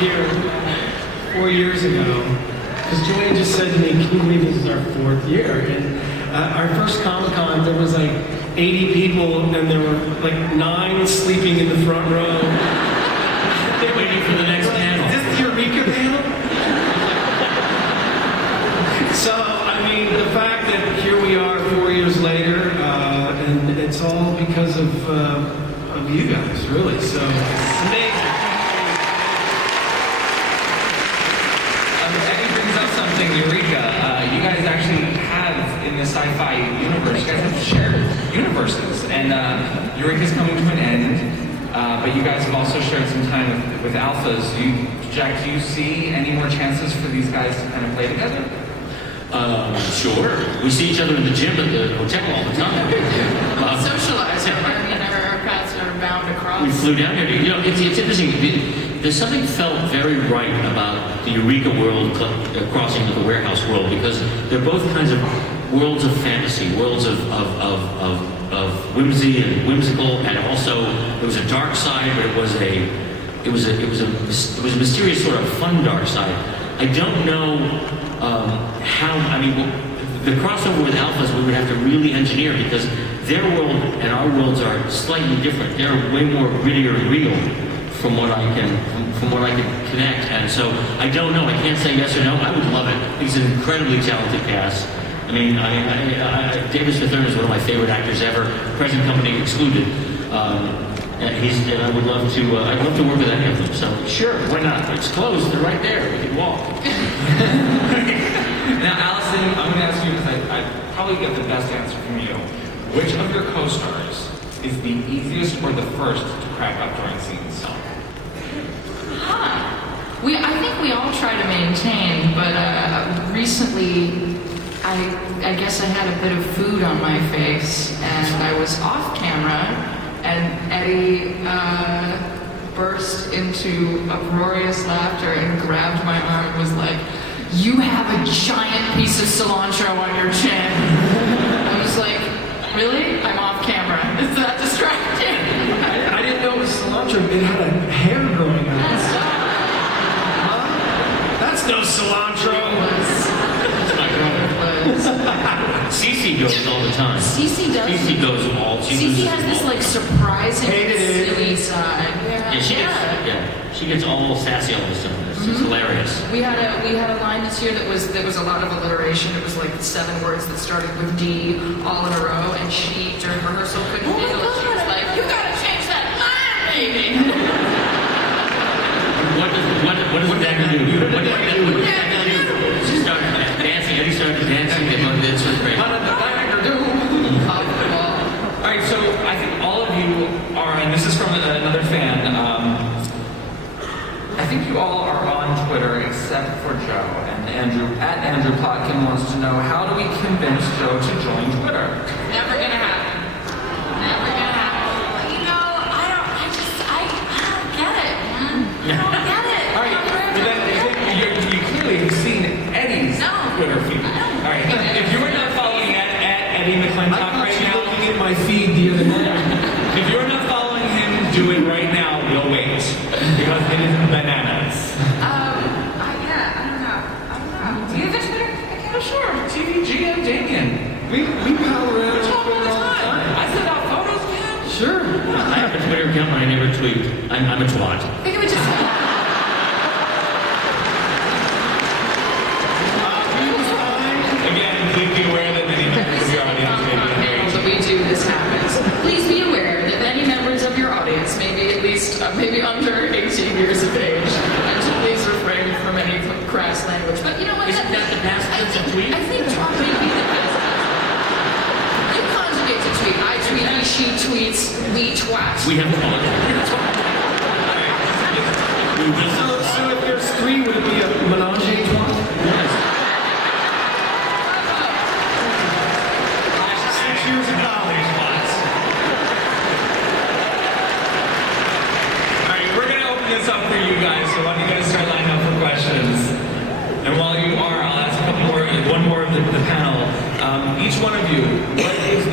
here 4 years ago, because Joanne just said to me, can you believe this is our 4th year? And our first Comic-Con, there was like 80 people, and there were like 9 sleeping in the front row. They're waiting for the next panel. Is this the Eureka panel? So, I mean, the fact that here we are 4 years later, and it's all because of you guys, really. So, it's amazing. Eddie brings up something, Eureka. You guys actually have, in the sci-fi universe, you guys have shared universes. And Eureka's coming to an end, but you guys have also shared some time with Alphas. Jack, do you see any more chances for these guys to kind of play together? Sure. We see each other in the gym at the hotel all the time. Socialize. I mean, our paths are bound across. We flew down here. You know, it's interesting. There's something felt very right about the Eureka world crossing to the Warehouse world, because they're both kinds of worlds of fantasy, worlds of whimsy and whimsical, and also there was a dark side, but it was a mysterious sort of fun dark side. I don't know how. I mean, the crossover with Alphas we would have to really engineer, because their world and our worlds are slightly different. They're way more grittier and real from what I can connect, and so I don't know. I can't say yes or no. I would love it. He's an incredibly talented cast. I mean, David Strathairn is one of my favorite actors ever, present company excluded. And I would love to. I'd love to work with any of them. So sure, why not? It's closed. They're right there. We can walk. Now, Allison, I'm going to ask you, because I probably get the best answer from you. Which of your co-stars is the easiest or the first to crack up during scenes? I think we all try to maintain, but recently, I guess I had a bit of food on my face, and I was off camera, and Eddie burst into uproarious laughter and grabbed my arm and was like, "You have a giant piece of cilantro on your chin." I was like, "Really? I'm off camera. Is that distracting?" I didn't know it was cilantro. It had a hair growing out. That's no cilantro. Cece goes all the time. Cece does. Cece goes all. Cece has this like surprising silly side. She gets all sassy all of a sudden. It's just hilarious. We had a line this year that was a lot of alliteration. It was like 7 words that started with D all in a row, and she during rehearsal couldn't handle it. She was like, "You gotta change that line, baby." What does Dagger do? What does Dagger do? She started dancing. Eddie started dancing. It's was great. What did the Dagger do? All right, so I think all of you are, and this is from another fan. I think you all are on Twitter except for Joe. And Andrew Plotkin wants to know, how do we convince Joe to join Twitter? Never gonna happen. Never gonna happen. You know, I don't get it, man. I don't get it. All right, but then you clearly have seen Eddie's Twitter feed. All right, if you were not following at Eddie McClintock right now, looking at my feed the other day. if you're not following him, do it right now. We'll wait, because it is bananas. I don't know. Do you have a Twitter account? Oh, sure. TVGM Damien. We power around Talk all Twitter the all the time. time. I send out photos, man. Sure. I have a Twitter account, but I never tweet. I'm a twat. I think it would just. Again, please be aware that many members of your audience may be Panels that we do, this happens. Please be aware that many members of your audience may be at least maybe under 18 years of age, and so please refrain from any crass language. But you know what? Isn't that the best tweet? I think Trump may be the best. You conjugate to tweet. I tweet, he, she tweets, we twat. We have to follow So if there's 3, would it be a menage a trois? Yes. 6 years of college. All right, we're going to open this up for you guys, so why don't you guys start lining up for questions. And while you are, I'll ask one more of the panel. Each one of you, what is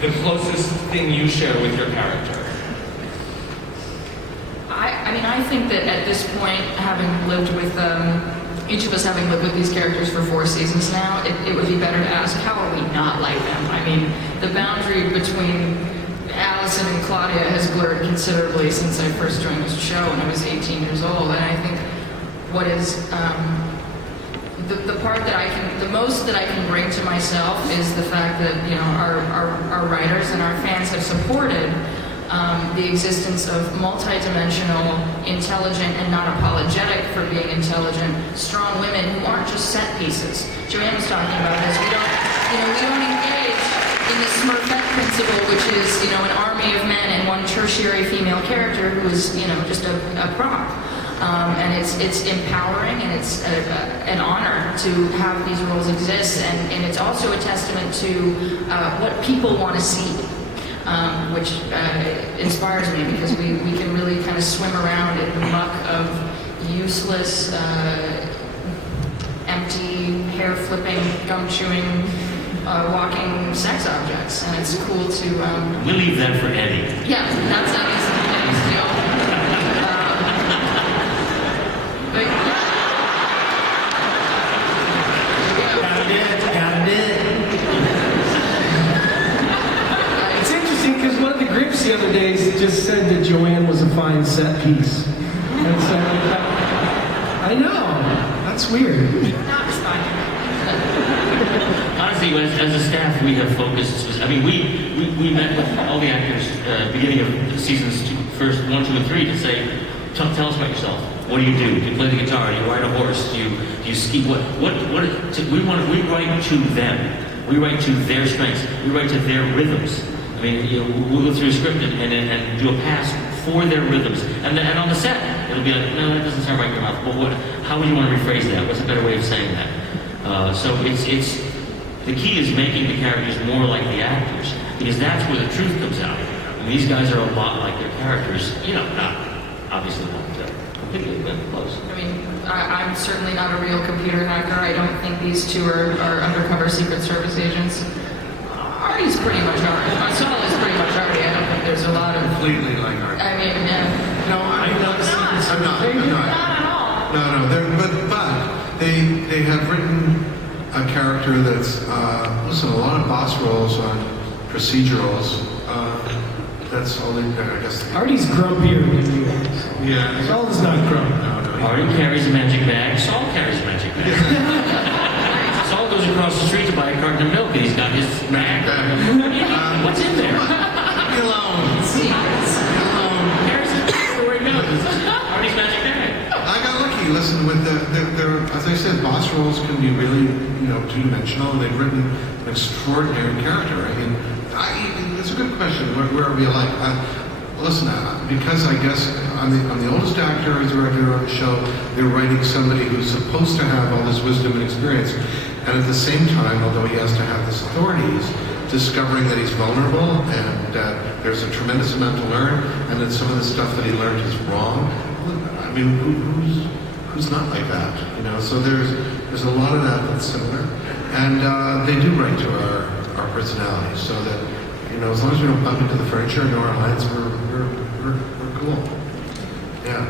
the closest thing you share with your character? I mean, I think that at this point, having lived with each of us having lived with these characters for 4 seasons now, it would be better to ask, how are we not like them? I mean, the boundary between Allison and Claudia has blurred considerably since I first joined this show when I was 18 years old. And I think what is the part that the most that I can bring to myself is the fact that, you know, our writers and our fans have supported the existence of multidimensional, intelligent, and not apologetic for being intelligent, strong women who aren't just set pieces. Joanne was talking about this. We don't engage in the Smurfette principle, which is, you know, an army of men and one tertiary female character who is, you know, just a prop. And it's empowering, and it's an honor to have these roles exist, and it's also a testament to what people want to see. Which inspires me, because we can really kind of swim around in the muck of useless, empty, hair-flipping, gum-chewing, walking sex objects, and it's cool to... We'll leave that for Eddie. Yeah, that's Eddie's deal. But Got it. Because one of the grips the other day just said that Joanne was a fine set piece. And so, I know. That's weird. not responding. Honestly, as a staff, we have focused. I mean, we met with all the actors beginning of seasons 1, 2, and 3 to say, tell us about yourself. What do you do? Do you play the guitar? Do you ride a horse? Do you ski? We write to them. We write to their strengths. We write to their rhythms. I mean, you know, we'll go through a script and do a pass for their rhythms. And on the set, it'll be like, no, that doesn't sound right in your mouth. But how would you want to rephrase that? What's a better way of saying that? So it's the key is making the characters more like the actors, because that's where the truth comes out. I mean, these guys are a lot like their characters. You know, obviously not completely, but close. I mean, I'm certainly not a real computer hacker. I don't think these two are undercover Secret Service agents. Artie's pretty much Artie. Marcel is pretty much Artie. I don't think there's a lot of... Completely like Artie. I mean, yeah. No, I'm not. Not at all. No. But they have written a character that's listen, a lot of boss roles on procedurals. That's all I guess. Artie's grumpier than you are. Yeah. Saul is not grumpy. No. Artie carries a magic bag. Saul carries a magic bag. Saul goes across the street to buy a carton of milk, and he's got his bag. What's in there? Leave me alone. Secrets. Carries it where he goes. Artie's magic bag. I got lucky. Listen, with their as I said, boss roles can be really, you know, two-dimensional, and they've written an extraordinary character. I mean, it's a good question. Where are we alike? Listen, because I guess I'm the oldest actor as a regular on the show. They're writing somebody who's supposed to have all this wisdom and experience, and at the same time, although he has to have this authority, he's discovering that he's vulnerable, and there's a tremendous amount to learn, and that some of the stuff that he learned is wrong. I mean, who's not like that? You know, so there's a lot of that that's similar, and they do write to our personalities, so that, you know, as long as we don't bump into the furniture and know our lines, we're cool. Yeah.